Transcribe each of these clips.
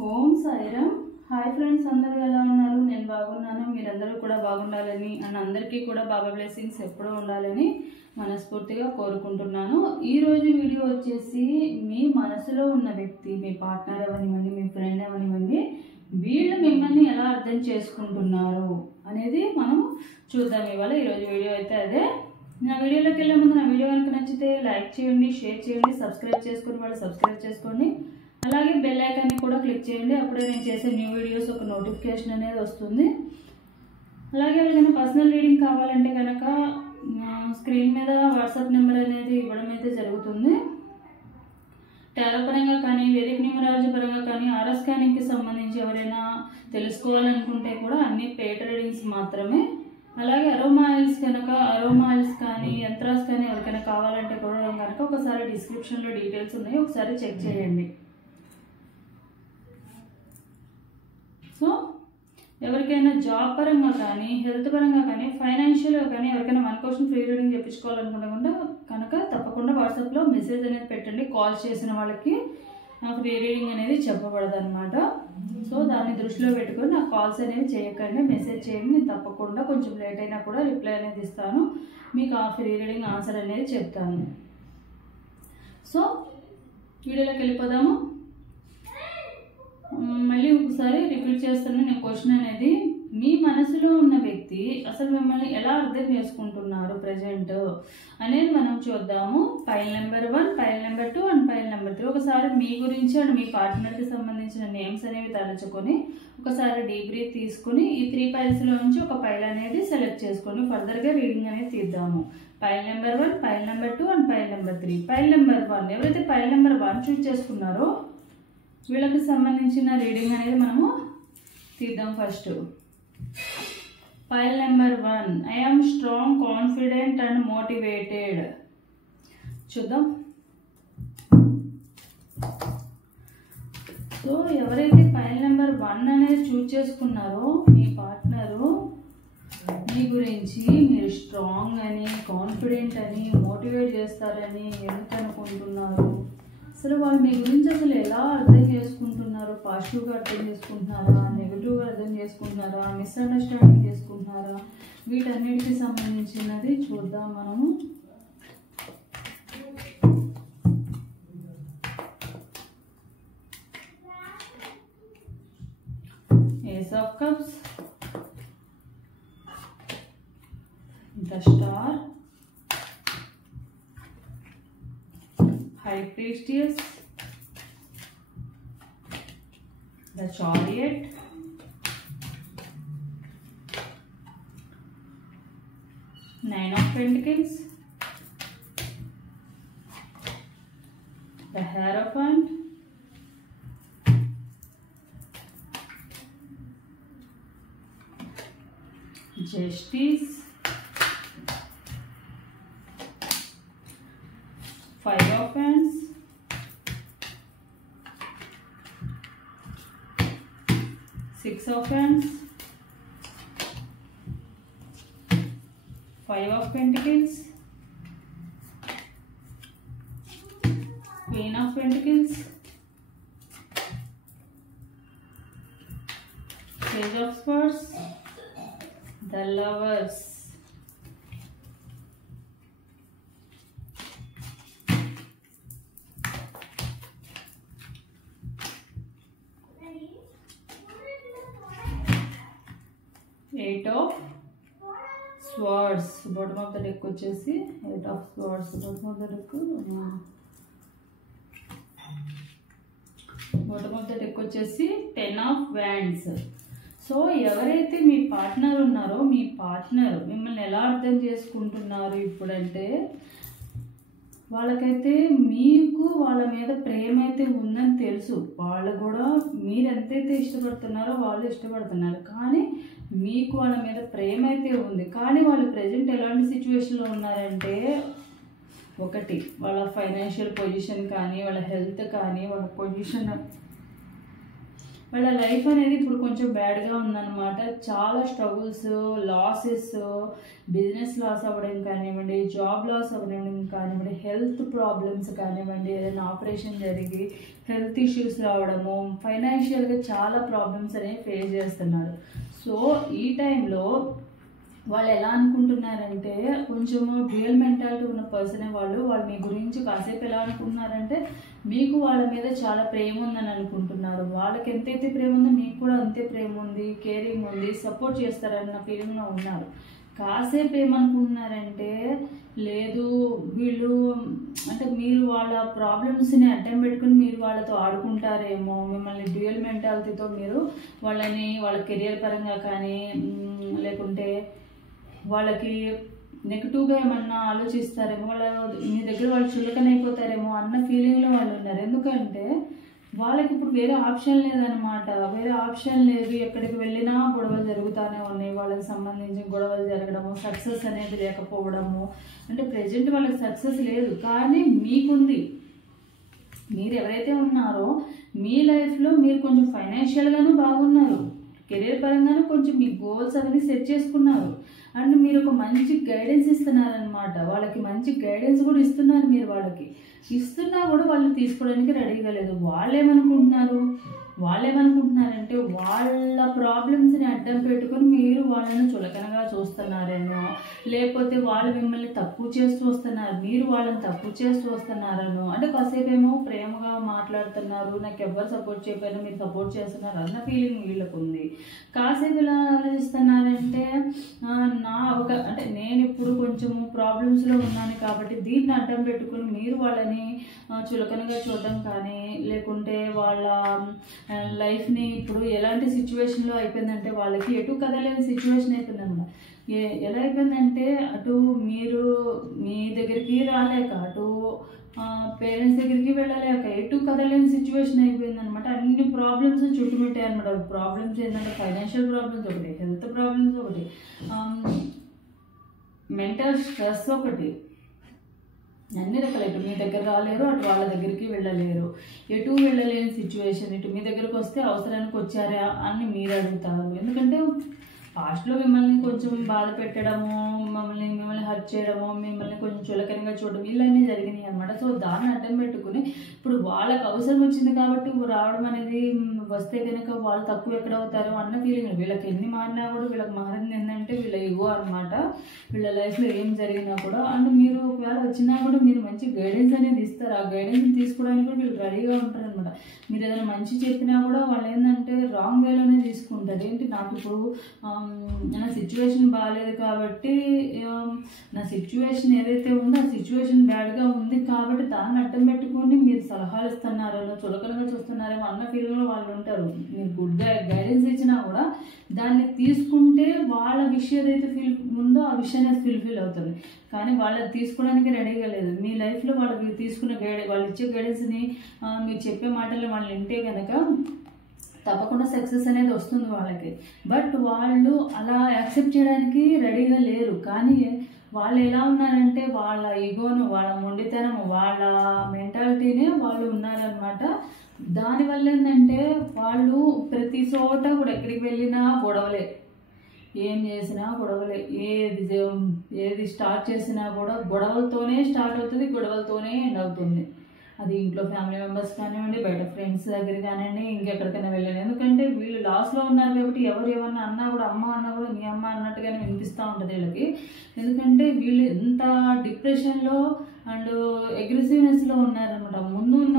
ఓం Sairam. Hi friends, అందరూ ఎలా ఉన్నారు? నేను బాగున్నాను. మీరందరూ కూడా బాగుండాలని అండ్ అందరికీ కూడా బాబా బ్లెస్సింగ్స్ ఎప్పుడూ ఉండాలని మనస్ఫూర్తిగా కోరుకుంటున్నాను. ఈరోజు వీడియో వచ్చేసి మీ మనసులో ఉన్న వ్యక్తి, మీ పార్ట్నర్ అవనివ్వండి, మీ ఫ్రెండ్ అవనివ్వండి, వీళ్ళు మిమ్మల్ని ఎలా అర్థం చేసుకుంటున్నారు అనేది మనం చూద్దాం. ఇవాళ ఈరోజు వీడియో అయితే అదే. నా వీడియోలోకి వెళ్ళే ముందు నా వీడియో కనుక నచ్చితే లైక్ చేయండి, షేర్ చేయండి, సబ్స్క్రైబ్ చేసుకుని వాళ్ళు సబ్స్క్రైబ్ చేసుకోండి. అలాగే బెల్ ఐకాన్ని కూడా క్లిక్ చేయండి. అప్పుడే నేను చేసే న్యూ వీడియోస్ ఒక నోటిఫికేషన్ అనేది వస్తుంది. అలాగే ఎవరికైనా పర్సనల్ రీడింగ్ కావాలంటే కనుక స్క్రీన్ మీద వాట్సాప్ నెంబర్ అనేది ఇవ్వడం అయితే జరుగుతుంది. టారో పరంగా కానీ, వేదిక్ న్యూమరాలజీ పరంగా కానీ, ఆర్ఎస్ స్కానింగ్కి సంబంధించి ఎవరైనా తెలుసుకోవాలనుకుంటే కూడా అన్ని పెయిడ్ రీడింగ్స్ మాత్రమే. అలాగే అరోమా ఆయిల్స్ కానీ, యంత్రాస్ కానీ ఎవరికైనా కావాలంటే కూడా కనుక ఒకసారి డిస్క్రిప్షన్లో డీటెయిల్స్ ఉన్నాయి, ఒకసారి చెక్ చేయండి. సో ఎవరికైనా జాబ్ పరంగా కానీ, హెల్త్ పరంగా కానీ, ఫైనాన్షియల్గా కానీ ఎవరికైనా 1 క్వశ్చన్ ఫ్రీ రీడింగ్ చెప్పించుకోవాలనుకుంటే కనుక తప్పకుండా వాట్సాప్లో మెసేజ్ అనేది పెట్టండి. కాల్ చేసిన వాళ్ళకి ఫ్రీ రీడింగ్ అనేది చెప్పబడదు అనమాట. సో దాన్ని దృష్టిలో పెట్టుకొని నాకు కాల్స్ అనేవి చేయకండి, మెసేజ్ చేయండి. నేను తప్పకుండా కొంచెం లేట్ అయినా కూడా రిప్లై అనేది ఇస్తాను, మీకు ఆ ఫ్రీ రీడింగ్ ఆన్సర్ అనేది చెప్తాను. సో వీడియోలోకి వెళ్ళిపోదాము. మళ్ళీ ఒకసారి రిపీట్ చేస్తాను నేను క్వశ్చన్ అనేది. మీ మనసులో ఉన్న వ్యక్తి అసలు మిమ్మల్ని ఎలా అర్థం చేసుకుంటున్నారు ప్రజెంట్ అనేది మనం చూద్దాము. File number 1, file number 2 and file number 3. ఒకసారి మీ గురించి అండ్ మీ పార్ట్నర్కి సంబంధించిన నేమ్స్ అనేవి తలుచుకొని ఒకసారి డీప్ బ్రీత్ తీసుకుని ఈ 3 ఫైల్స్లో నుంచి ఒక ఫైల్ అనేది సెలెక్ట్ చేసుకొని ఫర్దర్గా రీడింగ్ అనేది తీద్దాము. File number 1, file number 2 and file number 3. File number 1 ఎవరైతే ఫైల్ నెంబర్ 1 చూస్ చేసుకున్నారో వీళ్ళకి సంబంధించిన రీడింగ్ అనేది మనము తీద్దాం. First file number 1, I am strong, confident and motivated. చూద్దాం. సో ఎవరైతే ఫైల్ నెంబర్ 1 అనేది చూస్ చేసుకున్నారో మీ పార్ట్నరు మీ గురించి మీరు స్ట్రాంగ్ అని, కాన్ఫిడెంట్ అని, మోటివేట్ చేస్తారని ఎందుకు అనుకుంటున్నారు? అసలు వాళ్ళు మీ గురించి అసలు ఎలా అర్థం చేసుకుంటున్నారు? పాజిటివ్గా అర్థం చేసుకుంటున్నారా, నెగిటివ్గా అర్థం చేసుకుంటున్నారా, మిస్అండర్స్టాండింగ్ చేసుకుంటున్నారా? వీటన్నిటికి సంబంధించినది చూద్దాం మనము. Ace of cups, the star, High Priestess, the Chariot, Nine of Pentacles, the Hierophant, Justice, 5 of Wands, 6 of Wands, 5 of Pentacles, Queen of Pentacles, Page of Swords, the Lovers. Eight of Swords. Bottom of the deck వచ్చేసి 8 of Swords. Bottom of the deck వచ్చేసి 10 of Wands. So ఎవరైతే మీ partner ఉన్నారో మీ partner మిమ్మల్ని ఎలా అర్థం చేసుకుంటున్నారు ఇప్పుడంటే, వాళ్ళకైతే మీకు వాళ్ళ మీద ప్రేమ అయితే ఉందని తెలుసు. వాళ్ళు కూడా మీరు ఎంతైతే ఇష్టపడుతున్నారో వాళ్ళు ఇష్టపడుతున్నారు, కానీ మీకు వాళ్ళ మీద ప్రేమ అయితే ఉంది. కానీ వాళ్ళు ప్రజెంట్ ఎలాంటి సిచ్యువేషన్లో ఉన్నారంటే, ఒకటి వాళ్ళ ఫైనాన్షియల్ పొజిషన్ కానీ, వాళ్ళ హెల్త్ కానీ, వాళ్ళ పొజిషన్ వాళ్ళ లైఫ్ అనేది ఇప్పుడు కొంచెం బ్యాడ్గా ఉందన్నమాట. చాలా స్ట్రగుల్స్, లాసెస్, బిజినెస్ లాస్ అవ్వడం కానివ్వండి, జాబ్ లాస్ అవ్వడం కానివ్వండి, హెల్త్ ప్రాబ్లమ్స్ కానివ్వండి, ఏదైనా ఆపరేషన్ జరిగి హెల్త్ ఇష్యూస్ రావడము, ఫైనాన్షియల్గా చాలా ప్రాబ్లమ్స్ అనేవి ఫేస్ చేస్తున్నారు. సో ఈ టైంలో వాళ్ళు ఎలా అనుకుంటున్నారంటే, కొంచెం డ్యూయల్ మెంటాలిటీ ఉన్న పర్సనే వాళ్ళు మీ గురించి కాసేపు ఎలా అనుకుంటున్నారంటే, మీకు వాళ్ళ మీద చాలా ప్రేమ ఉందని అనుకుంటున్నారు. వాళ్ళకి ఎంతైతే ప్రేమ ఉందో మీకు కూడా అంతే ప్రేమ ఉంది, కేరింగ్ ఉంది, సపోర్ట్ చేస్తారన్న ఫీలింగ్లో ఉన్నారు. కాసేపు ఏమనుకుంటున్నారంటే, లేదు వీళ్ళు అంటే మీరు వాళ్ళ ప్రాబ్లమ్స్ని అడ్డం పెట్టుకుని మీరు వాళ్ళతో ఆడుకుంటారేమో, మిమ్మల్ని డ్యూయల్ మెంటాలిటీతో మీరు వాళ్ళ కెరియర్ పరంగా కానీ లేకుంటే వాళ్ళకి నెగిటివ్గా ఏమన్నా ఆలోచిస్తారేమో, మీ దగ్గర వాళ్ళు చులకనైపోతారేమో అన్న ఫీలింగ్లో వాళ్ళు ఉన్నారు. ఎందుకంటే వాళ్ళకి ఇప్పుడు వేరే ఆప్షన్ లేదనమాట. వేరే ఆప్షన్ లేదు, ఎక్కడికి వెళ్ళినా గొడవలు జరుగుతూనే ఉన్నాయి. వాళ్ళకి సంబంధించిన గొడవలు జరగడము, సక్సెస్ అనేది లేకపోవడము. అంటే ప్రజెంట్ వాళ్ళకి సక్సెస్ లేదు, కానీ మీకుంది. మీరు ఎవరైతే ఉన్నారో మీ లైఫ్లో మీరు కొంచెం ఫైనాన్షియల్గానూ బాగున్నారు, కెరీర్ పరంగానూ కొంచెం మీ గోల్స్ అవన్నీ సెట్ చేసుకున్నారు. అండ్ మీరు ఒక మంచి గైడెన్స్ ఇస్తున్నారనమాట. వాళ్ళకి మంచి గైడెన్స్ కూడా ఇస్తున్నారు. మీరు వాళ్ళకి ఇస్తున్నా కూడా వాళ్ళు తీసుకోవడానికి రెడీగా లేదు. వాళ్ళేమనుకుంటున్నారంటే వాళ్ళ ప్రాబ్లమ్స్ని అడ్డం పెట్టుకొని మీరు వాళ్ళని చులకనగా చూస్తున్నారేమో, లేకపోతే వాళ్ళు మిమ్మల్ని తక్కువ చేస్తూ వస్తున్నారు, మీరు వాళ్ళని తక్కువ చేస్తూ వస్తున్నారనో. అంటే కాసేపేమో ప్రేమగా మాట్లాడుతున్నారు, నాకు ఎవరు సపోర్ట్ చేయకపోయినా మీరు సపోర్ట్ చేస్తున్నారు అన్న ఫీలింగ్ వీళ్ళకు ఉంది. కాసేపు ఎలా ఆలోచిస్తున్నారంటే, అంటే నేను ఇప్పుడు కొంచెం ప్రాబ్లమ్స్లో ఉన్నాను కాబట్టి దీన్ని అడ్డం పెట్టుకుని మీరు వాళ్ళని చులకనగా చూడడం కానీ, లేకుంటే వాళ్ళ లైఫ్ని ఇప్పుడు ఎలాంటి సిచ్యువేషన్లో అయిపోయిందంటే, వాళ్ళకి ఎటు కదలేని సిచ్యువేషన్ అయిపోయిందన్నమాట. ఎలా అయిపోయిందంటే, అటు మీరు మీ దగ్గరికి రాలేక, అటు పేరెంట్స్ దగ్గరికి వెళ్ళలేక, ఎటు కదలేని సిచ్యువేషన్ అయిపోయిందనమాట. అన్ని ప్రాబ్లమ్స్ చుట్టుముట్టాయి అనమాట. ప్రాబ్లమ్స్ ఏంటంటే ఫైనాన్షియల్ ప్రాబ్లమ్స్ ఒకటి, హెల్త్ ప్రాబ్లమ్స్ ఒకటి, మెంటల్ స్ట్రెస్ ఒకటి, అన్ని రకాల. ఇటు మీ దగ్గర రాలేరు, అటు వాళ్ళ దగ్గరికి వెళ్ళలేరు, ఎటు వెళ్ళలేని సిచ్యువేషన్. ఇటు మీ దగ్గరకు వస్తే అవసరానికి వచ్చారా అని మీరు అడుగుతారు. ఎందుకంటే పాస్ట్లో మిమ్మల్ని కొంచెం బాధ పెట్టడము, మిమ్మల్ని హర్ట్ చేయడము, మిమ్మల్ని కొంచెం చులకనగా చూడడం, ఇలానే జరిగినాయి అనమాట. సో దాన్ని అడ్డం పెట్టుకుని ఇప్పుడు వాళ్ళకి అవసరం వచ్చింది కాబట్టి రావడం అనేది, వస్తే కనుక వాళ్ళు తక్కువ ఎక్కడ అవుతారో అన్న ఫీలింగ్. వీళ్ళకి ఎన్ని మారినా కూడా వీళ్ళకి మారింది ఏంటంటే వీళ్ళ ఇగో అనమాట. వీళ్ళ లైఫ్లో ఏం జరిగినా కూడా. అండ్ మీరు ఒకవేళ వచ్చినా కూడా మీరు మంచి గైడెన్స్ అనేది ఇస్తారు. ఆ గైడెన్స్ తీసుకోవడానికి కూడా వీళ్ళు రెడీగా ఉంటారు అనమాట. మీరు ఏదైనా మంచి చెప్పినా కూడా వాళ్ళు ఏంటంటే రాంగ్ వేలోనే తీసుకుంటారు. ఏంటి, నాకు ఇప్పుడు నా సిచ్యువేషన్ బాగాలేదు కాబట్టి, నా సిచ్యువేషన్ ఏదైతే ఉందో ఆ సిచ్యువేషన్ బ్యాడ్గా ఉంది కాబట్టి దాన్ని అడ్డం పెట్టుకొని మీరు సలహాలు ఇస్తున్నారో, చులకనగా చూస్తున్నారేమో అన్న ఫీలింగ్లో వాళ్ళు ఉంటారు. మీరు గుడ్ గైడెన్స్ ఇచ్చినా కూడా దాన్ని తీసుకుంటే వాళ్ళ విషయం ఏదైతే ఉందో ఆ విషయాన్ని ఫుల్ఫిల్ అవుతుంది. కానీ వాళ్ళని తీసుకోవడానికి రెడీగా లేదు. మీ లైఫ్లో వాళ్ళు తీసుకున్న వాళ్ళు ఇచ్చే గైడెన్స్ని, మీరు చెప్పే మాటలు వాళ్ళు వింటే కనుక తప్పకుండా సక్సెస్ అనేది వస్తుంది వాళ్ళకి. బట్ వాళ్ళు అలా యాక్సెప్ట్ చేయడానికి రెడీగా లేరు. కానీ వాళ్ళు ఎలా ఉన్నారంటే వాళ్ళ ఈగోను, వాళ్ళ మొండితనం, వాళ్ళ మెంటాలిటీనే వాళ్ళు ఉన్నారనమాట. దానివల్ల ఏంటంటే వాళ్ళు ప్రతి చోట కూడా ఎక్కడికి వెళ్ళినా గొడవలే, ఏం చేసినా గొడవలే, ఏది స్టార్ట్ చేసినా కూడా గొడవలతోనే స్టార్ట్ అవుతుంది, గొడవలతోనే ఎండ్ అవుతుంది. అది ఇంట్లో ఫ్యామిలీ మెంబర్స్ కానివ్వండి, బయట ఫ్రెండ్స్ దగ్గర కానివ్వండి, ఇంకెక్కడికైనా వెళ్ళండి. ఎందుకంటే వీళ్ళు లాస్లో ఉన్నారు కాబట్టి ఎవరు ఏమన్నా అన్నా కూడా, అమ్మ అన్నా కూడా నీ అమ్మ అన్నట్టుగానే వినిపిస్తూ ఉంటుంది వీళ్ళకి. ఎందుకంటే వీళ్ళు ఎంత డిప్రెషన్లో అండ్ అగ్రెసివ్నెస్లో ఉన్నారనమాట. ముందు ఉన్న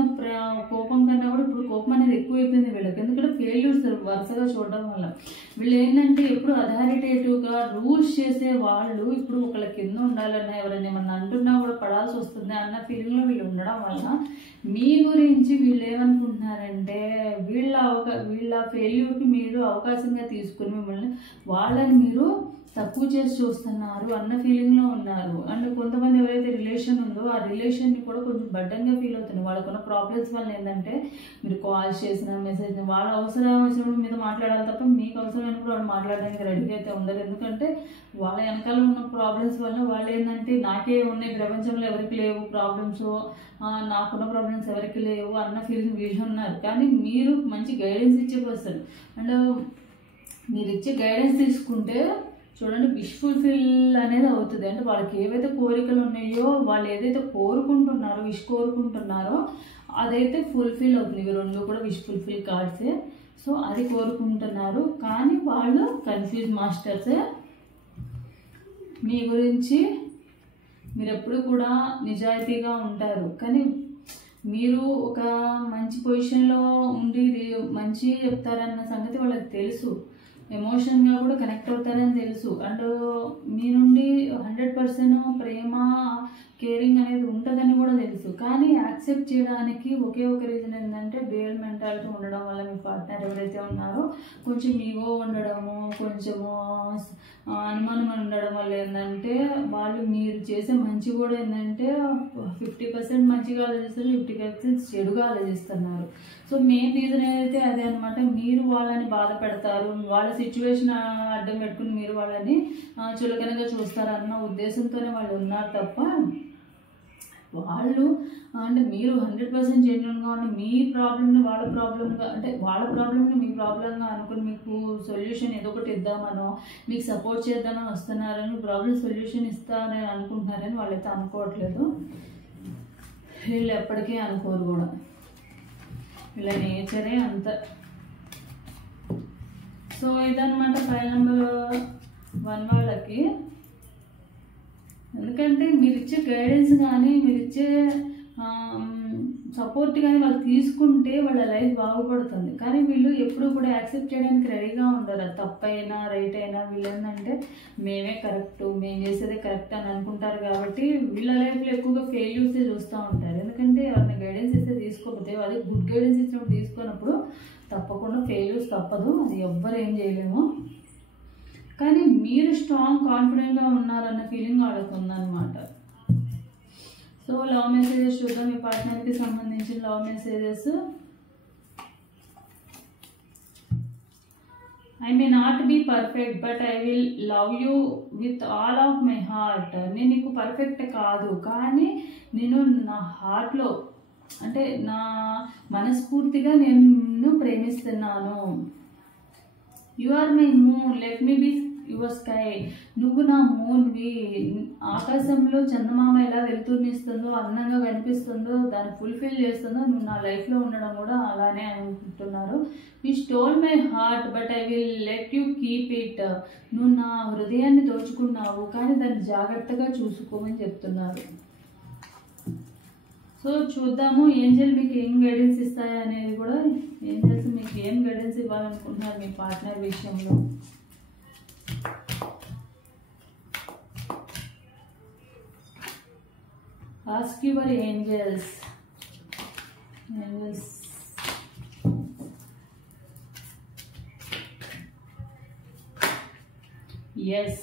కోపం కన్నా కూడా ఇప్పుడు కోపం అనేది ఎక్కువైపోయింది వీళ్ళకి. ఎందుకంటే ఫెయిల్యూర్స్ వరుసగా చూడడం వల్ల వీళ్ళు ఏంటంటే ఎప్పుడు అథారిటేటివ్గా రూల్స్ చేసే వాళ్ళు ఇప్పుడు ఒకళ్ళ కింద ఉండాలన్నా, ఎవరైనా ఏమన్నా అంటున్నా కూడా పడాల్సి వస్తుంది అన్న ఫీలింగ్లో వీళ్ళు ఉండడం వల్ల మీ గురించి వీళ్ళు ఏమనుకుంటున్నారంటే, వీళ్ళ ఫెయిల్యూర్కి మీరు అవకాశంగా తీసుకుని వాళ్ళని మీరు తక్కువ చేసి చూస్తున్నారు అన్న ఫీలింగ్లో ఉన్నారు. అండ్ కొంతమంది ఎవరైతే రిలేషన్ ఉందో ఆ రిలేషన్ని కూడా కొంచెం బర్డన్గా ఫీల్ అవుతున్నారు. వాళ్ళకున్న ప్రాబ్లమ్స్ వల్ల ఏంటంటే మీరు కాల్స్ చేసిన మెసేజ్ వాళ్ళ అవసరం వచ్చినప్పుడు మీద మాట్లాడాలి తప్ప మీకు అవసరమైనప్పుడు వాళ్ళు మాట్లాడడానికి రెడీగా అయితే ఉండరు. ఎందుకంటే వాళ్ళ వెనకాల ఉన్న ప్రాబ్లమ్స్ వల్ల వాళ్ళు ఏంటంటే నాకే ఉన్నాయి, ప్రపంచంలో ఎవరికి లేవు ప్రాబ్లమ్స్, నాకున్న ప్రాబ్లమ్స్ ఎవరికి లేవు అన్న ఫీలింగ్ వీళ్ళు ఉన్నారు. కానీ మీరు మంచి గైడెన్స్ ఇచ్చే పర్సన్. అండ్ మీరు ఇచ్చే గైడెన్స్ తీసుకుంటే చూడండి విష్ ఫుల్ఫిల్ అనేది అవుతుంది. అంటే వాళ్ళకి ఏవైతే కోరికలు ఉన్నాయో వాళ్ళు ఏదైతే కోరుకుంటున్నారో విష్ కోరుకుంటున్నారో అదైతే ఫుల్ఫిల్ అవుతుంది. ఇవి రెండు కూడా విష్ ఫుల్ఫిల్ కార్డ్సే. సో అది కోరుకుంటున్నారు. కానీ వాళ్ళు కన్ఫ్యూజ్ మాస్టర్సే. మీ గురించి మీరు ఎప్పుడు కూడా నిజాయితీగా ఉంటారు. కానీ మీరు ఒక మంచి పొజిషన్లో ఉండి మంచి చెప్తారన్న సంగతి వాళ్ళకి తెలుసు. ఎమోషన్గా కూడా కనెక్ట్ అవుతారని తెలుసు. అండ్ మీ నుండి 100% ప్రేమ కేరింగ్ అనేది ఉంటుందని కూడా తెలుసు. కానీ యాక్సెప్ట్ చేయడానికి ఒకే ఒక రీజన్ ఏంటంటే డ్యూయల్ మెంటాలిటీ ఉండడం వల్ల మీ పార్ట్నర్ ఎవరైతే ఉన్నారో కొంచెం ఈగో ఉండడము, కొంచెము అనుమానం ఉండడం వల్ల ఏంటంటే వాళ్ళు మీరు చేసే మంచి కూడా ఏంటంటే 50% మంచిగా ఆలోచిస్తారు, 50% చెడుగా ఆలోచిస్తున్నారు. సో మెయిన్ రీజన్ ఏదైతే అదే అనమాట. మీరు వాళ్ళని బాధ పెడతారు, వాళ్ళ సిచ్యువేషన్ అడ్డం పెట్టుకుని మీరు వాళ్ళని చులకనగా చూస్తారన్న ఉద్దేశంతోనే వాళ్ళు ఉన్నారు తప్ప వాళ్ళు అంటే మీరు 100% జెన్యున్గా ఉండి మీ ప్రాబ్లమ్ని వాళ్ళ ప్రాబ్లంగా, అంటే వాళ్ళ ప్రాబ్లమ్ని మీ ప్రాబ్లంగా అనుకుని మీకు సొల్యూషన్ ఏదో ఒకటి ఇద్దామనో మీకు సపోర్ట్ చేద్దామని వస్తున్నారని ప్రాబ్లం సొల్యూషన్ ఇస్తారని అనుకుంటున్నారని వాళ్ళైతే అనుకోవట్లేదు. వీళ్ళు ఎప్పటికీ అనుకోరు కూడా. వీళ్ళ నేచరే అంత. సో ఇదన్నమాట ఫైల్ నెంబర్ 1 వాళ్ళకి. ఎందుకంటే మీరు ఇచ్చే గైడెన్స్ కానీ మీరు ఇచ్చే సపోర్ట్ కానీ వాళ్ళు తీసుకుంటే వాళ్ళ లైఫ్ బాగుపడుతుంది. కానీ వీళ్ళు ఎప్పుడు కూడా యాక్సెప్ట్ చేయడానికి రెడీగా ఉండరు. అది తప్పైనా రైట్ అయినా వీళ్ళు ఏంటంటే మేమే కరెక్ట్, మేము చేసేదే కరెక్ట్ అని అనుకుంటారు. కాబట్టి వీళ్ళ లైఫ్లో ఎక్కువగా ఫెయిల్యూర్సే చూస్తూ ఉంటారు. ఎందుకంటే ఎవరిని గైడెన్స్ ఇస్తే తీసుకోకపోతే, అదే గుడ్ గైడెన్స్ ఇచ్చినప్పుడు తీసుకున్నప్పుడు తప్పకుండా ఫెయిల్యూర్స్ తప్పదు. అది ఎవ్వరు ఏం చేయలేము. కానీ మీరు స్ట్రాంగ్ కాన్ఫిడెంట్గా ఉన్నారన్న ఫీలింగ్ వాళ్ళకు ఉందన్నమాట. సో లవ్ మెసేజెస్ చూద్దాం. మీ పార్ట్నర్కి సంబంధించిన love messages. I may not be perfect but I will love you with all of my heart. నేను నీకు పర్ఫెక్ట్ కాదు, కానీ నేను నా హార్ట్లో అంటే నా మనస్ఫూర్తిగా నేను ప్రేమిస్తున్నాను. You are my moon let me be your sky. నువ్వు నా మూన్వి. ఆకాశంలో చందమామ ఎలా వెలుతురునిస్తుందో, అందంగా కనిపిస్తుందో, దాన్ని ఫుల్ఫిల్ చేస్తుందో నువ్వు నా లైఫ్లో ఉండడం కూడా అలానే అనుకుంటున్నారు. You stole my heart but I will let you keep it. నువ్వు నా హృదయాన్ని దోచుకున్నావు, కానీ దాన్ని జాగ్రత్తగా చూసుకోమని చెప్తున్నారు. సో చూద్దాము ఏంజెల్ మీకు ఏం గైడెన్స్ ఇస్తాయి అనేది కూడా. ఏంజెల్స్ మీకు ఏం గైడెన్స్ ఇవ్వాలనుకుంటున్నారు మీ పార్ట్నర్ విషయంలో. Ask your angels. Angels. Yes.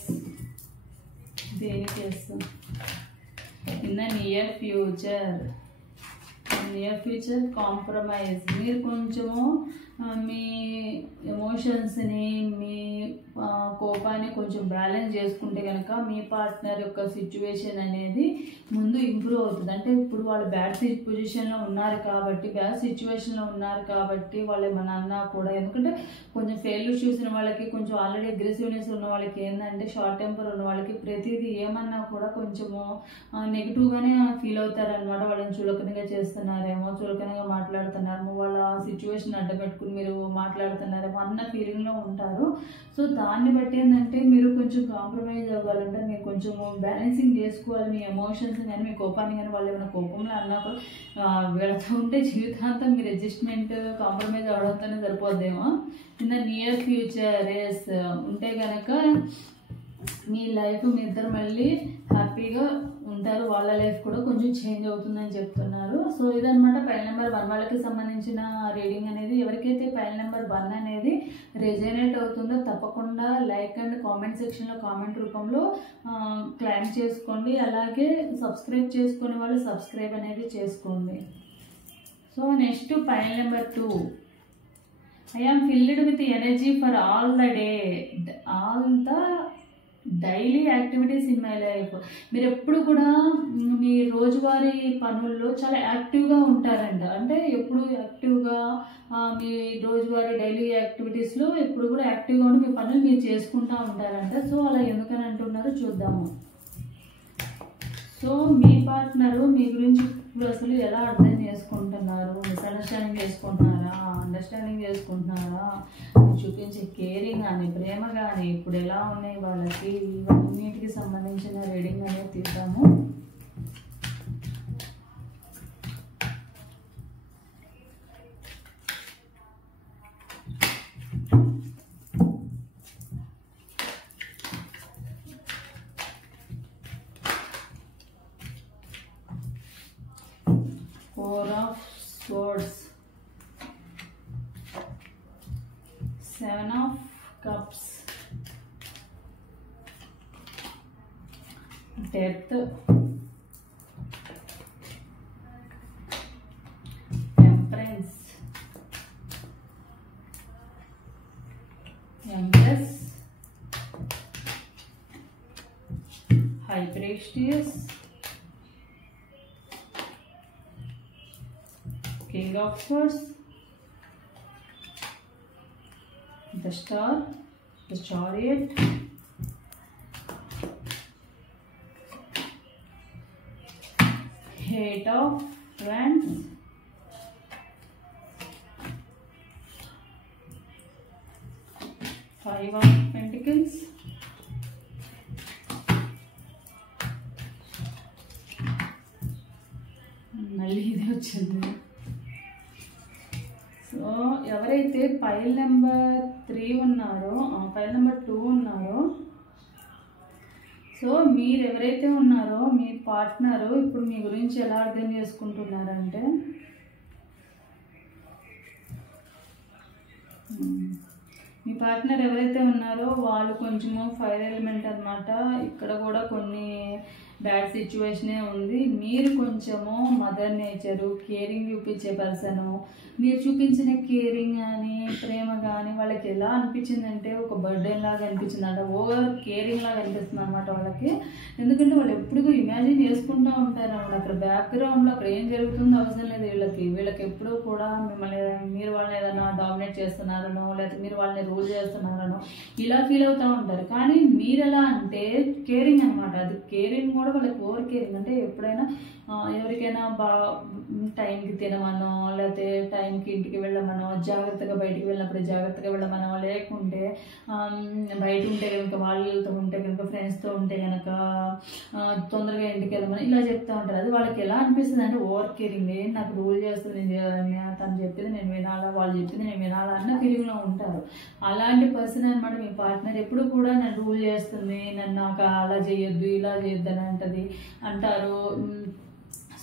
దేనికి yes. In the near future. Near future compromise. మీరు కొంచెము మీ ఎమోషన్స్ని మీ కోపాన్ని కొంచెం బ్యాలెన్స్ చేసుకుంటే కనుక మీ పార్ట్నర్ యొక్క సిచ్యువేషన్ అనేది ముందు ఇంప్రూవ్ అవుతుంది. అంటే ఇప్పుడు వాళ్ళు బ్యాడ్ పొజిషన్లో ఉన్నారు కాబట్టి, బ్యాడ్ సిచ్యువేషన్లో ఉన్నారు కాబట్టి వాళ్ళు ఏమన్నా అన్నా కూడా, ఎందుకంటే కొంచెం ఫెయిల్యూర్ చూసిన వాళ్ళకి, కొంచెం ఆల్రెడీ అగ్రెసివ్నెస్ ఉన్న వాళ్ళకి ఏంటంటే షార్ట్ టెంపర్ ఉన్న వాళ్ళకి ప్రతిదీ ఏమన్నా కూడా కొంచెము నెగిటివ్గానే ఫీల్ అవుతారనమాట. వాళ్ళని చులకనగా చేస్తున్నారేమో, చులకనగా మాట్లాడుతున్నారేమో, వాళ్ళ సిచ్యువేషన్ అడ్డపెట్టుకుని మీరు మాట్లాడుతున్నారేమో అన్న ఫీలింగ్లో ఉంటారు. సో దాన్ని బట్టి ఏంటంటే మీరు కొంచెం కాంప్రమైజ్ అవ్వాలంటే మీరు కొంచెం బ్యాలెన్సింగ్ చేసుకోవాలి మీ ఎమోషన్స్ కానీ మీ కోపాన్ని కానీ. వాళ్ళు ఏమైనా కోపంలో అన్నప్పుడు వెళుతూ ఉంటే జీవితాంతం మీరు అడ్జస్ట్మెంట్ కాంప్రమైజ్ అవడంతోనే సరిపోద్దేమో. ఇన్ ద నియర్ ఫ్యూచర్ ఎస్ ఉంటే కనుక మీ లైఫ్ మీ ఇద్దరు మళ్ళీ హ్యాపీగా ఉంటారు, వాళ్ళ లైఫ్ కూడా కొంచెం చేంజ్ అవుతుందని చెప్తున్నారు. సో ఇదనమాట పైల్ నెంబర్ 1 వాళ్ళకి సంబంధించిన రీడింగ్ అనేది. ఎవరికైతే పైల్ నెంబర్ 1 అనేది రెజనేట్ అవుతుందో తప్పకుండా లైక్ అండ్ కామెంట్ సెక్షన్లో కామెంట్ రూపంలో క్లైమ్ చేసుకోండి. అలాగే సబ్స్క్రైబ్ చేసుకునే వాళ్ళు సబ్స్క్రైబ్ అనేది చేసుకోండి. So next pile number 2. I am filled with energy for all the daily activities in my life. మీరు ఎప్పుడు కూడా మీ రోజువారీ పనుల్లో చాలా యాక్టివ్గా ఉంటారంట. అంటే ఎప్పుడు యాక్టివ్గా మీ రోజువారీ డైలీ యాక్టివిటీస్లో ఎప్పుడు కూడా యాక్టివ్గా ఉండి మీ పనులు మీరు చేసుకుంటూ ఉంటారంట. సో అలా ఎందుకని అంటున్నారో చూద్దాము. సో మీ పార్ట్నరు మీ గురించి ఇప్పుడు అసలు ఎలా అర్థం చేసుకుంటున్నారు, మిస్అండర్స్టాండింగ్ చేసుకుంటున్నారా, అండర్స్టాండింగ్ చేసుకుంటున్నారా, చూపించే కేరింగ్ కానీ ప్రేమ కానీ ఇప్పుడు ఎలా ఉన్నాయి వాళ్ళకి, ఇవన్నిటికి సంబంధించిన రీడింగ్ అనేది తీద్దాము. Four of Swords, 7 of Cups, Death, Temperance, Empress, High Priestess, King of Swords, the Star, the Chariot, Eight of Wands, Five of Pentacles, మళ్ళీ ఇది వచ్చింది. సో ఎవరైతే పైల్ నెంబర్ 3 ఉన్నారో, పైల్ నెంబర్ 2 ఉన్నారో, సో మీరు ఎవరైతే ఉన్నారో మీ పార్ట్నరు ఇప్పుడు మీ గురించి ఎలా అర్థం చేసుకుంటున్నారంటే, మీ పార్ట్నర్ ఎవరైతే ఉన్నారో వాళ్ళు కొంచెము ఫైర్ ఎలిమెంట్ అనమాట. ఇక్కడ కూడా కొన్ని బ్యాడ్ సిచ్యువేషనే ఉంది. మీరు కొంచెము మదర్ నేచరు, కేరింగ్ చూపించే పర్సను, మీరు చూపించిన కేరింగ్ కానీ ప్రేమ కానీ వాళ్ళకి ఎలా అనిపించిందంటే ఒక బర్డెన్ లాగా అనిపించింది అంట, ఓవర్ కేరింగ్ లాగా అనిపిస్తుంది అనమాట వాళ్ళకి. ఎందుకంటే వాళ్ళు ఎప్పుడు ఇమాజిన్ చేసుకుంటూ ఉంటారు అన్నమాట. అక్కడ బ్యాక్గ్రౌండ్లో అక్కడ ఏం జరుగుతుందో అవసరం లేదు వీళ్ళకి ఎప్పుడూ కూడా మిమ్మల్ని మీరు వాళ్ళని ఏదైనా డామినేట్ చేస్తున్నారనో లేకపోతే మీరు వాళ్ళని రూల్ చేస్తున్నారనో ఇలా ఫీల్ అవుతూ ఉంటారు. కానీ మీరు ఎలా అంటే కేరింగ్ అనమాట. అది కేరింగ్ కూడా వాళ్ళకి ఓవర్ కేరింగ్. అంటే ఎప్పుడైనా ఎవరికైనా టైంకి తినమనో లేకపోతే టైంకి ఇంటికి వెళ్ళమనో, జాగ్రత్తగా బయటికి వెళ్ళినప్పుడు జాగ్రత్తగా వెళ్ళమనో, లేకుంటే బయట ఉంటే కనుక వాళ్ళతో ఉంటే కనుక ఫ్రెండ్స్తో ఉంటే కనుక తొందరగా ఇంటికి వెళ్ళమని ఇలా చెప్తూ ఉంటారు. అది వాళ్ళకి ఎలా అనిపిస్తుంది అంటే ఓవర్ కేరింగ్. నాకు రూల్ చేస్తుంది నేను చేయాలని, తను చెప్పింది నేను వినాలా, వాళ్ళు చెప్పింది నేను వినాలా అన్న ఫీలింగ్లో ఉంటారు. అలాంటి పర్సన్ అనమాట మీ పార్ట్నర్. ఎప్పుడు కూడా నన్ను రూల్ చేస్తుంది, నన్ను నాకు అలా చేయొద్దు ఇలా చేయొద్దు అని అంటారు.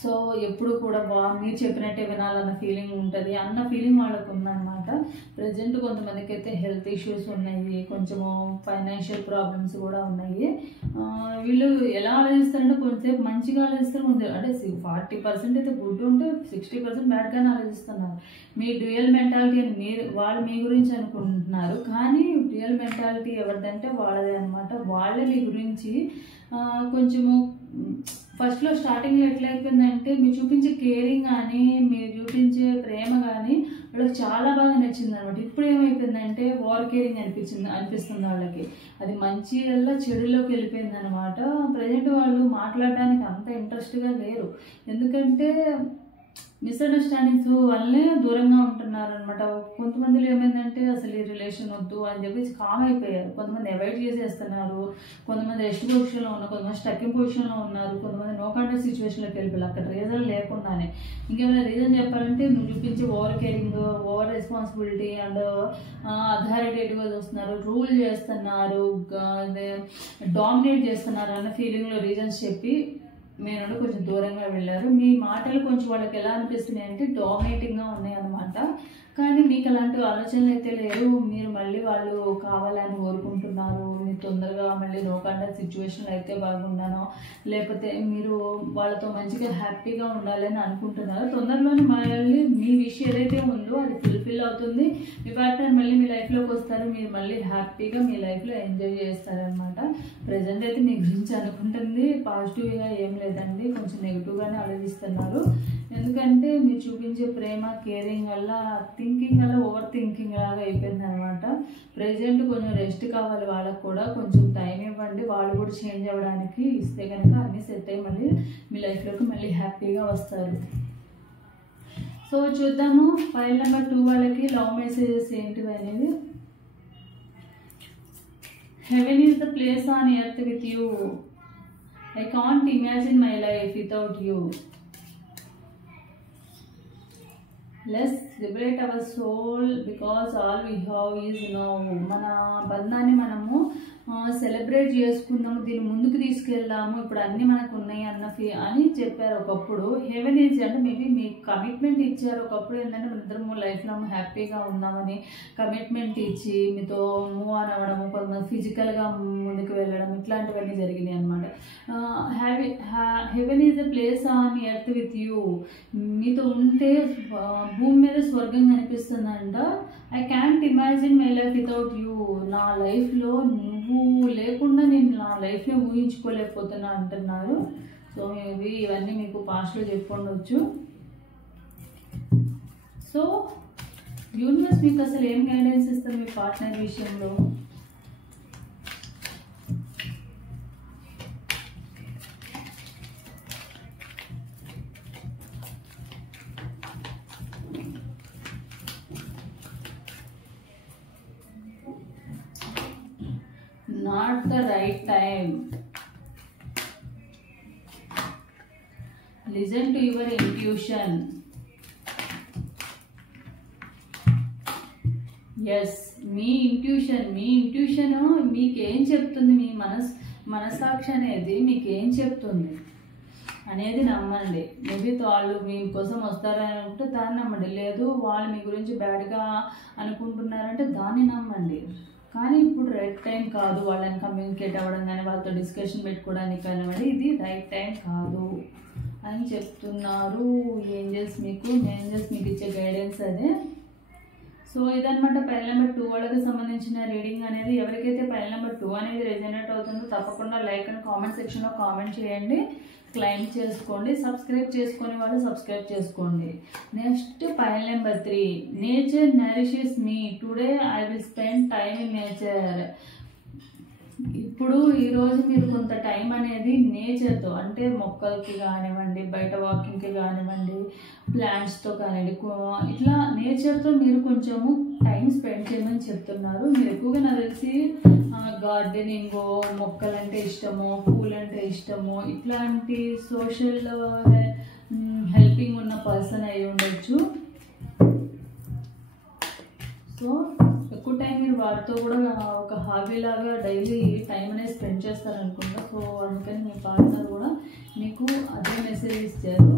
సో ఎప్పుడు కూడా మీరు చెప్పినట్టే వినాలన్న ఫీలింగ్ ఉంటుంది అన్న ఫీలింగ్ వాళ్ళకు ఉందన్నమాట. ప్రజెంట్ కొంతమందికి అయితే హెల్త్ ఇష్యూస్ ఉన్నాయి, కొంచెము ఫైనాన్షియల్ ప్రాబ్లమ్స్ కూడా ఉన్నాయి. వీళ్ళు ఎలా ఆలోచిస్తారంటే కొంచెంసేపు మంచిగా ఆలోచిస్తారు, అంటే 40% అయితే గుడ్ ఉంటే 60% బ్యాడ్గానే ఆలోచిస్తున్నారు. మీ డ్యూయల్ మెంటాలిటీ అని వాళ్ళు మీ గురించి అనుకుంటున్నారు, కానీ డ్యూయల్ మెంటాలిటీ ఎవరిదంటే వాళ్ళదే అనమాట. వాళ్ళే మీ గురించి కొంచెము ఫస్ట్లో స్టార్టింగ్లో ఎట్లయిపోయిందంటే మీరు చూపించే కేరింగ్ కానీ మీరు చూపించే ప్రేమ కానీ వాళ్ళకి చాలా బాగా నచ్చింది అనమాట. ఇప్పుడు ఏమైపోయిందంటే ఓవర్ కేరింగ్ అనిపిస్తుంది వాళ్ళకి. అది మంచి వల్ల చెడులోకి వెళ్ళిపోయింది అనమాట. ప్రజెంట్ వాళ్ళు మాట్లాడడానికి అంత ఇంట్రెస్ట్గా లేరు, ఎందుకంటే మిస్అండర్స్టాండింగ్స్ వల్లే దూరంగా ఉంటున్నారు అనమాట. కొంతమందిలో ఏమైందంటే అసలు ఈ రిలేషన్ వద్దు అని చెప్పేసి కామ్ అయిపోయారు. కొంతమంది అవాయిడ్ చేసేస్తున్నారు, కొంతమంది రెస్ట్ పొజిషన్లో ఉన్నారు, కొంతమంది స్టకింగ్ పొజిషన్లో ఉన్నారు, కొంతమంది నో కాంటాక్ట్ సిచ్యువేషన్లోకి వెళ్ళిపోయారు అక్కడ రీజన్ లేకుండానే. ఇంకేమైనా రీజన్ చెప్పాలంటే నువ్వు చూపించే over caring, over responsibility and అథారిటేటివ్గా చూస్తున్నారు, రూల్ చేస్తున్నారు, డామినేట్ చేస్తున్నారు అన్న ఫీలింగ్లో రీజన్స్ చెప్పి మీ నుండి కొంచెం దూరంగా వెళ్ళారు. మీ మాటలు కొంచెం వాళ్ళకి ఎలా అనిపిస్తున్నాయి అంటే డామినేటింగ్గా ఉన్నాయి అన్నమాట. కానీ మీకు అలాంటి ఆలోచనలు అయితే లేవు. మీరు మళ్ళీ వాళ్ళు కావాలని కోరుకుంటున్నారు. మీరు తొందరగా మళ్ళీ నో కాంటాక్ట్ సిచ్యువేషన్లో అయితే బాగున్నాను, లేకపోతే మీరు వాళ్ళతో మంచిగా హ్యాపీగా ఉండాలని అనుకుంటున్నారు. తొందరలోనే మళ్ళీ మీ విష్ ఏదైతే ఉందో అది ఫుల్ఫిల్ అవుతుంది. మీ పార్ట్నర్ మళ్ళీ మీ లైఫ్లోకి వస్తారు. మీరు మళ్ళీ హ్యాపీగా మీ లైఫ్లో ఎంజాయ్ చేస్తారనమాట. ప్రజెంట్ అయితే మీ గురించి అనుకుంటుంది పాజిటివ్గా ఏం లేదండి, కొంచెం నెగిటివ్గానే ఆలోచిస్తున్నారు. ఎందుకంటే మీరు చూపించే ప్రేమ కేరింగ్ వల్ల థింకింగ్ వల్ల ఓవర్ థింకింగ్ లాగా అయిపోయింది అనమాట. ప్రెజెంట్ కొంచెం రెస్ట్ కావాలి వాళ్ళకు కూడా, కొంచెం టైం ఇవ్వండి. వాళ్ళు కూడా చేంజ్ అవ్వడానికి ఇస్తే కనుక అన్నీ సెట్ అయ్యి మళ్ళీ మీ లైఫ్లోకి మళ్ళీ హ్యాపీగా వస్తారు. సో చూద్దాము ఫైల్ నెంబర్ 2 వాళ్ళకి లవ్ మెసేజెస్ ఏంటివి అనేది. Haven is the place on earth with you. I can't imagine my life without you. Let's liberate our soul because all we have is now. మన బంధాన్ని మనము సెలబ్రేట్ చేసుకుందాము, దీన్ని ముందుకు తీసుకెళ్దాము, ఇప్పుడు అన్నీ మనకు ఉన్నాయి అని చెప్పారు ఒకప్పుడు. హెవెన్ ఈజ్ అంటే మేబీ మీకు కమిట్మెంట్ ఇచ్చారు ఒకప్పుడు. ఏంటంటే మన ఇద్దరము లైఫ్లో హ్యాపీగా ఉందామని కమిట్మెంట్ ఇచ్చి మీతో మూవ్ ఆన్ అవ్వడము, కొంతమంది ఫిజికల్గా ముందుకు వెళ్ళడం, ఇట్లాంటివన్నీ జరిగినాయి అనమాట. Heaven is the place on earth with you. మీతో ఉంటే భూమి మీద స్వర్గం కనిపిస్తుందంట. I can't imagine my life without you. నా లైఫ్లో నువ్వు లేకుండా నేను నా లైఫ్లో ఊహించుకోలేకపోతున్నా అంటున్నారు. సో మేబీ ఇవన్నీ మీకు పాస్ట్లో చెప్పుకోవచ్చు. సో యూనివర్స్ మీకు అసలు ఏం గైడెన్స్ ఇస్తారు మీ పార్ట్నర్ విషయంలో? Not the right time. Listen to your intuition. Yes, me intuition మీకేం చెప్తుంది, మీ మనసాక్షి అనేది మీకేం చెప్తుంది అనేది నమ్మండి. మేబీ వాళ్ళు మీకోసం వస్తారని అనుకుంటే దాన్ని నమ్మండి. లేదు వాళ్ళు మీ గురించి బ్యాడ్గా అనుకుంటున్నారంటే దాన్ని నమ్మండి. కానీ ఇప్పుడు రైట్ టైం కాదు వాళ్ళని కమ్యూనికేట్ అవ్వడం కానీ వాళ్ళతో డిస్కషన్ పెట్టుకోవడానికి కానివ్వండి, ఇది రైట్ టైం కాదు అని చెప్తున్నారు ఏంజెల్స్ మీకు ఇచ్చే గైడెన్స్ అదే. సో ఇదనమాట పైల్ నెంబర్ 2 వాళ్ళకి సంబంధించిన రీడింగ్ అనేది. ఎవరికైతే పైల్ నెంబర్ 2 అనేది రెజనేట్ అవుతుందో తప్పకుండా లైక్ అని కామెంట్ సెక్షన్లో కామెంట్ చేయండి, క్లైమ్ చేసుకోండి. సబ్స్క్రైబ్ చేసుకొని వాళ్ళు సబ్స్క్రైబ్ చేసుకోండి. Next pile number 3. Nature nourishes me. Today I will spend time in nature. ఇప్పుడు ఈరోజు మీరు కొంత టైం అనేది నేచర్తో, అంటే మొక్కలకి కానివ్వండి, బయట వాకింగ్కి కానివ్వండి, ప్లాంట్స్తో కానివ్వండి, ఇట్లా నేచర్తో మీరు కొంచెము టైం స్పెండ్ చేయమని చెప్తున్నారు. మీరు ఎక్కువగా నాకు తెలిసి గార్డెనింగ్, మొక్కలంటే ఇష్టమో, పూలంటే ఇష్టమో, ఇట్లాంటి సోషల్ హెల్పింగ్ ఉన్న పర్సన్ అయి ఉండొచ్చు. సో ఎక్కువ టైం మీరు వాటితో కూడా ఒక హాబీ లాగా డైలీ టైం అనేది స్పెండ్ చేస్తారనుకుంటా. సో అందుకని మీ పార్ట్నర్ కూడా మీకు అదే మెసేజ్ ఇచ్చారు.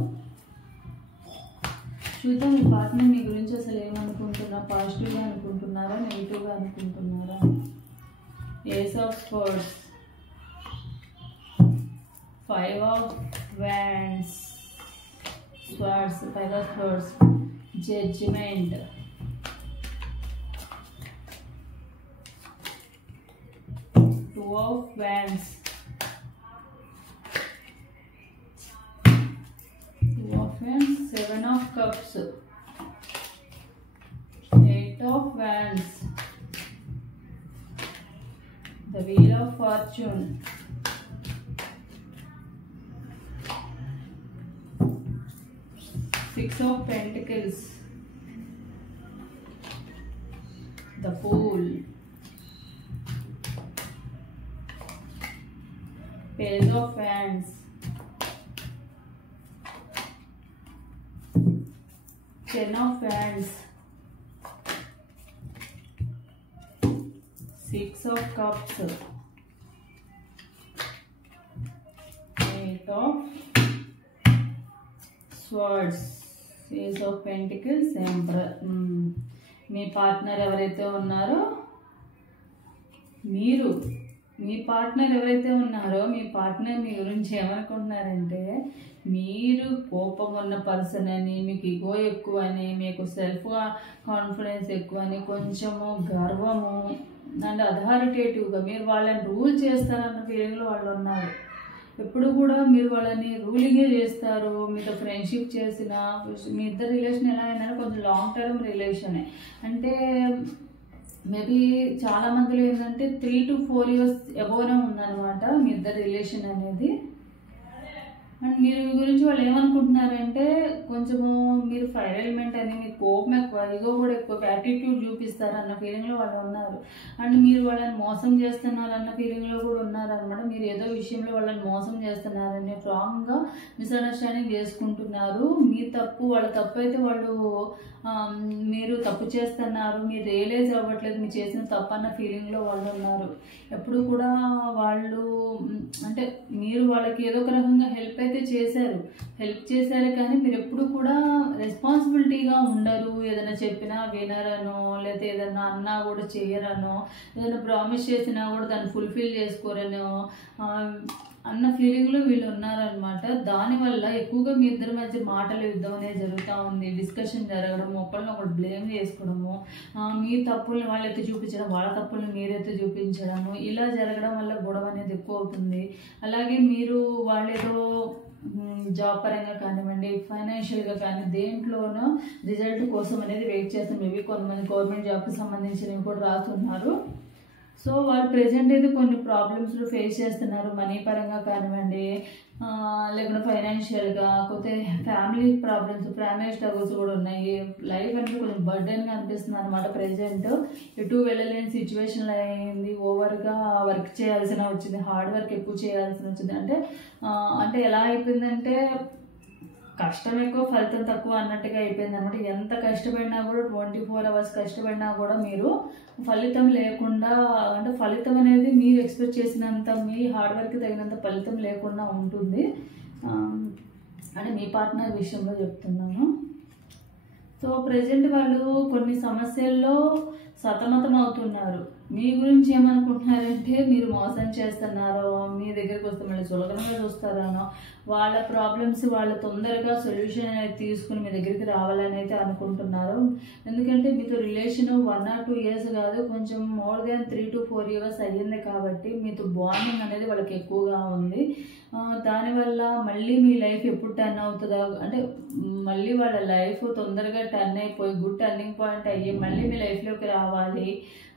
చూద్దాం మీ పార్ట్నర్ మీ గురించి అసలు ఏమనుకుంటున్నా, పాజిటివ్గా అనుకుంటున్నారా, నెగిటివ్గా అనుకుంటున్నారా? Ace of swords, 5 of wands, swords, 5 of swords, judgement, 2 of wands, 2 of wands, 7 of cups, 8 of wands, the wheel of fortune, 6 of pentacles, the fool, page of wands, 10 of wands, 6 of cups, 8 of swords, ace of pentacles, emperor. మీ partner ఎవరైతే ఉన్నారో మీ partner ఎవరైతే ఉన్నారో మీ partner మీ గురించి ఏమనుకుంటున్నారంటే మీరు కోపం ఉన్న పర్సన్ అని, మీకు ఈగో ఎక్కువ అని, మీకు సెల్ఫ్ కాన్ఫిడెన్స్ ఎక్కువ అని, కొంచెము గర్వము అండ్ అథారిటేటివ్గా మీరు వాళ్ళని రూల్ చేస్తారన్న ఫీలింగ్లో వాళ్ళు ఉన్నారు. ఎప్పుడు కూడా మీరు వాళ్ళని రూలింగే చేస్తారు. మీతో ఫ్రెండ్షిప్ చేసిన మీ ఇద్దరు రిలేషన్ ఎలా అయినా కొంచెం లాంగ్ టర్మ్ రిలేషనే. అంటే మేబీ చాలా మందిలో ఏంటంటే 3 to 4 years అబోవ్నే ఉందన్నమాట మీ ఇద్దరు రిలేషన్ అనేది. అండ్ మీరు మీ గురించి వాళ్ళు ఏమనుకుంటున్నారంటే కొంచెము మీరు ఫైర్ ఎలిమెంట్ అని, మీకు కోపం ఎక్కువ, ఈగో కూడా ఎక్కువ, యాటిట్యూడ్ చూపిస్తారన్న ఫీలింగ్లో వాళ్ళు ఉన్నారు. అండ్ మీరు వాళ్ళని మోసం చేస్తున్నారన్న ఫీలింగ్లో కూడా ఉన్నారనమాట. మీరు ఏదో విషయంలో వాళ్ళని మోసం చేస్తున్నారని రాంగ్గా మిస్అండర్స్టాండింగ్ చేసుకుంటున్నారు. మీ తప్పు వాళ్ళ తప్పు అయితే వాళ్ళు మీరు తప్పు చేస్తున్నారు, మీరు రియలైజ్ అవ్వట్లేదు మీరు చేసిన తప్పు అన్న ఫీలింగ్లో వాళ్ళు ఉన్నారు. ఎప్పుడు కూడా వాళ్ళు అంటే మీరు వాళ్ళకి ఏదో ఒక రకంగా హెల్ప్ అయితే చేశారు కానీ మీరు ఎప్పుడు కూడా రెస్పాన్సిబిలిటీగా ఉండరు. ఏదైనా చెప్పినా వినరనో, లేకపోతే ఏదైనా అన్నా కూడా చేయరనో, ఏదైనా ప్రామిస్ చేసినా కూడా దాన్ని ఫుల్ఫిల్ చేసుకోరనో అన్న ఫీలింగ్లో వీళ్ళు ఉన్నారనమాట. దానివల్ల ఎక్కువగా మీ ఇద్దరి మధ్య మాటల యుద్ధం అనేది జరుగుతూ ఉంది. డిస్కషన్ జరగడం, ఒకళ్ళు బ్లేమ్ చేసుకోవడము, మీ తప్పుల్ని వాళ్ళైతే చూపించడం, వాళ్ళ తప్పుల్ని మీరైతే చూపించడము, ఇలా జరగడం వల్ల గొడవ అనేది ఎక్కువ అవుతుంది. అలాగే మీరు వాళ్ళేదో జాబ్ పరంగా కానివ్వండి, ఫైనాన్షియల్గా కానీ దేంట్లోనో రిజల్ట్ కోసం అనేది వెయిట్ చేస్తారు. మేబీ కొంతమంది గవర్నమెంట్ జాబ్కి సంబంధించినవి కూడా రాస్తున్నారు. సో వాళ్ళు ప్రెజెంట్ అయితే కొన్ని ప్రాబ్లమ్స్లో ఫేస్ చేస్తున్నారు. మనీ పరంగా కానివ్వండి, లేకుంటే ఫైనాన్షియల్గా, కాకపోతే ఫ్యామిలీ ప్రాబ్లమ్స్, ఫ్యామిలీ స్ట్రగుల్స్ కూడా ఉన్నాయి. లైఫ్ అంటే కొంచెం బర్డెన్గా అనిపిస్తుంది అనమాట. ప్రెజెంట్ ఎటు వెళ్ళలేని సిచ్యువేషన్లో అయింది. ఓవర్గా వర్క్ చేయాల్సిన వచ్చింది, హార్డ్ వర్క్ ఎక్కువ చేయాల్సి వచ్చింది. అంటే ఎలా అయిపోయిందంటే కష్టం ఎక్కువ ఫలితం తక్కువ అన్నట్టుగా అయిపోయింది అనమాట. ఎంత కష్టపడినా కూడా 24 hours కష్టపడినా కూడా మీరు ఫలితం లేకుండా, అంటే ఫలితం అనేది మీరు ఎక్స్పెక్ట్ చేసినంత, మీ హార్డ్ వర్క్ తగినంత ఫలితం లేకుండా ఉంటుంది. అంటే మీ పార్ట్నర్ విషయంలో చెప్తున్నాను. సో ప్రెజెంట్ వాళ్ళు కొన్ని సమస్యల్లో సతమతం అవుతున్నారు. మీ గురించి ఏమనుకుంటున్నారంటే మీరు మోసం చేస్తున్నారో, మీ దగ్గరికి వస్తే మళ్ళీ సులభంగా చూస్తారనో, వాళ్ళ ప్రాబ్లమ్స్ వాళ్ళు తొందరగా సొల్యూషన్ అనేది తీసుకుని మీ దగ్గరికి రావాలని అయితే అనుకుంటున్నారు. ఎందుకంటే మీతో రిలేషన్ 1 or 2 years కాదు, కొంచెం మోర్ దాన్ 3 to 4 years అయ్యింది కాబట్టి మీతో బాండింగ్ అనేది వాళ్ళకి ఎక్కువగా ఉంది. దానివల్ల మళ్ళీ మీ లైఫ్ ఎప్పుడు టర్న్ అవుతుందో, అంటే మళ్ళీ వాళ్ళ లైఫ్ తొందరగా టర్న్ అయిపోయి గుడ్ టర్నింగ్ పాయింట్ అయ్యి మళ్ళీ మీ లైఫ్లోకి రావాలి.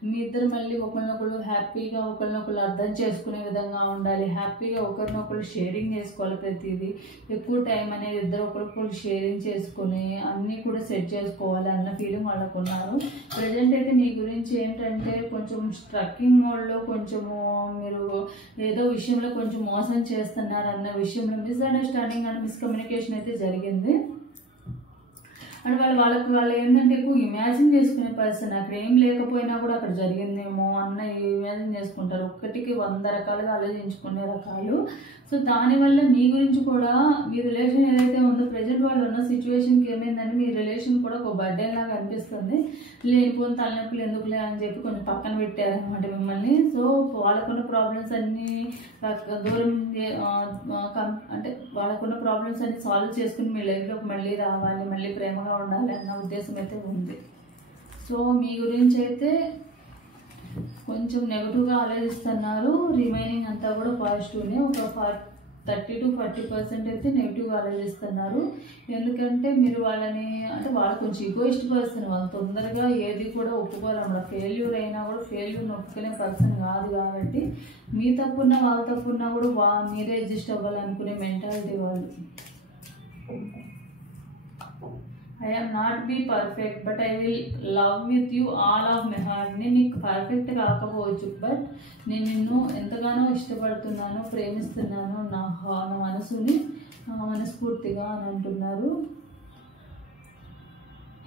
మీ ఇద్దరు మళ్ళీ ఒకరినొకరు హ్యాపీగా ఒకరినొకరు అర్థం చేసుకునే విధంగా ఉండాలి. హ్యాపీగా ఒకరినొకరు షేరింగ్ చేసుకోవాలి. ప్రతిదీ ఎక్కువ టైం అనేది ఇద్దరు ఒకరికొకరు షేరింగ్ చేసుకుని అన్నీ కూడా సెట్ చేసుకోవాలి అన్న ఫీలింగ్ వాళ్ళకు ఉన్నారు. ప్రజెంట్ అయితే మీ గురించి ఏంటంటే కొంచెం స్ట్రక్కింగ్ మోడ్లో, కొంచెము మీరు ఏదో విషయంలో కొంచెం మోసం చేస్తున్నారు అన్న విషయంలో మిస్అండర్స్టాండింగ్ అండ్ మిస్కమ్యూనికేషన్ అయితే జరిగింది. అండ్ వాళ్ళు ఏంటంటే ఎక్కువ ఇమాజిన్ చేసుకునే పర్సన్. అక్కడ ఏం లేకపోయినా కూడా అక్కడ జరిగిందేమో అన్న ఇమాజిన్ చేసుకుంటారు. ఒక్కటికి 100 రకాలుగా ఆలోచించుకునే రకాలు. సో దానివల్ల మీ గురించి కూడా మీ రిలేషన్ ఏదైతే ఉందో ప్రజెంట్ వాళ్ళు ఉన్న సిచ్యువేషన్కి ఏమైందని మీ రిలేషన్ కూడా ఒక బర్డెన్ లాగా అనిపిస్తుంది. లేనిపోయిన తలనొప్పులు ఎందుకులే అని చెప్పి కొంచెం పక్కన పెట్టారనమాట మిమ్మల్ని. సో వాళ్ళకున్న ప్రాబ్లమ్స్ అన్నీ దూరం, అంటే వాళ్ళకున్న ప్రాబ్లమ్స్ అన్ని సాల్వ్ చేసుకుని మీ లైఫ్లోకి మళ్ళీ రావాలి, మళ్ళీ ప్రేమగా ఉండాలి అన్న ఉద్దేశం అయితే ఉంది. సో మీ గురించి అయితే కొంచెం నెగిటివ్గా ఆలోచిస్తున్నారు. రిమైనింగ్ అంతా కూడా పాజిటివ్నే. ఒక 30 to 40% అయితే నెగిటివ్గా ఆలోచిస్తున్నారు. ఎందుకంటే మీరు వాళ్ళని, అంటే వాళ్ళు కొంచెం ఈగోయిస్ట్ పర్సన్. వాళ్ళు తొందరగా ఏది కూడా ఒప్పుకోరన్నమాట. ఫెయిల్యూర్ అయినా కూడా ఫెయిల్యూర్ని ఒప్పుకునే పర్సన్ కాదు. కాబట్టి మీ తప్పున్నా వాళ్ళ తప్పున్నా కూడా మీరే అడ్జస్ట్ అవ్వాలనుకునే మెంటాలిటీ వాళ్ళు. I am not be perfect but I will love with you all of my heart. నేను నీకు పర్ఫెక్ట్ కాకపోవచ్చు, బట్ నేను నిన్ను ఎంతగానో ఇష్టపడుతున్నాను, ప్రేమిస్తున్నాను, నా మనసుని మనస్ఫూర్తిగా అని అంటున్నారు.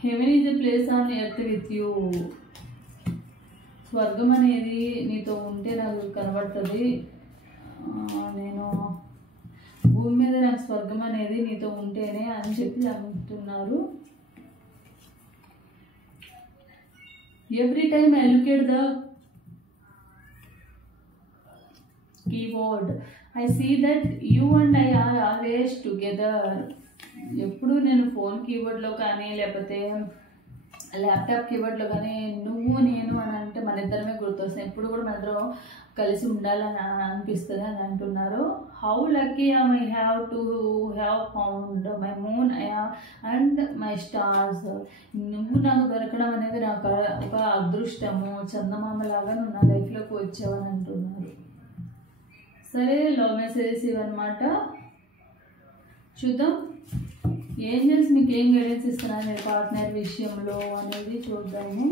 Heaven is a place on earth with you. స్వర్గం అనేది నీతో ఉంటే నాకు కనబడుతుంది. నేను భూమి మీద నాకు స్వర్గం అనేది నీతో ఉంటేనే అని చెప్పి అంటున్నారు. Every time I look at the keyboard I see that you and I are always together. ఎప్పుడు నేను ఫోన్ కీబోర్డ్లో కానీ లేకపోతే ల్యాప్టాప్ కీబోర్డ్లో కానీ నువ్వు నేను అని అంటే మన ఇద్దరమే గుర్తొస్తాయి. ఎప్పుడు కూడా మన ఇద్దరం కలిసి ఉండాలని అనిపిస్తుంది అని అంటున్నారు. How lucky I have to have found my moon and my stars. నువ్వు నాకు దొరకడం అనేది నాకు ఒక అదృష్టము, చందమామలాగా నువ్వు నా లైఫ్లోకి వచ్చావని అంటున్నారు. సరే, లవ్ మెసేజెస్ ఇవన్నమాట. చూద్దాం ఏంజల్స్ మీకు ఏం గైడెన్స్ ఇస్తున్నారు మీ పార్ట్నర్ విషయంలో అనేది చూద్దాము.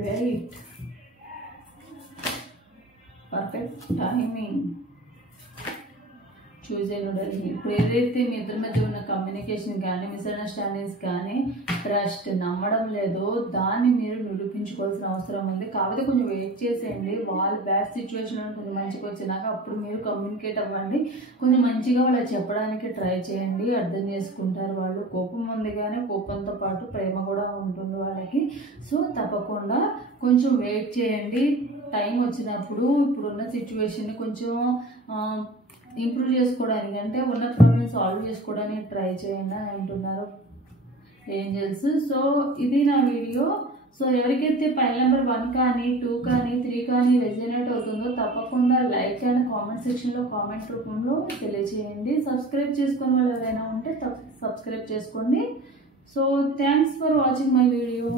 Right, perfect timing. ఇప్పుడు ఏదైతే మీ ఇద్దరి మధ్య ఉన్న కమ్యూనికేషన్ కానీ మిస్అండర్స్టాండింగ్స్ కానీ ట్రస్ట్ నమ్మడం లేదో దాన్ని మీరు నిరూపించుకోవాల్సిన అవసరం ఉంది. కాకపోతే కొంచెం వెయిట్ చేసేయండి. వాళ్ళు బ్యాడ్ సిచ్యువేషన్లో కొంచెం మంచిగా వచ్చినాక అప్పుడు మీరు కమ్యూనికేట్ అవ్వండి. కొంచెం మంచిగా వాళ్ళకి చెప్పడానికి ట్రై చేయండి. అర్థం చేసుకుంటారు వాళ్ళు. కోపం ఉంది కానీ కోపంతో పాటు ప్రేమ కూడా ఉంటుంది వాళ్ళకి. సో తప్పకుండా కొంచెం వెయిట్ చేయండి. టైం వచ్చినప్పుడు ఇప్పుడున్న సిచ్యువేషన్ని కొంచెం ఇంప్రూవ్ చేసుకోవడానికి అంటే ఉన్న ప్రాబ్లమ్ సాల్వ్ చేసుకోవడానికి ట్రై చేయండి అని అంటున్నారు ఏంజల్స్. సో ఇది నా వీడియో. సో ఎవరికైతే ఫైల్ నెంబర్ 1 కానీ 2 కానీ 3 కానీ రెజనేట్ అవుతుందో తప్పకుండా లైక్ అండ్ కామెంట్ సెక్షన్లో కామెంట్ రూపంలో తెలియజేయండి. సబ్స్క్రైబ్ చేసుకునే వాళ్ళు ఎవరైనా ఉంటే సబ్స్క్రైబ్ చేసుకోండి. So thanks for watching my video.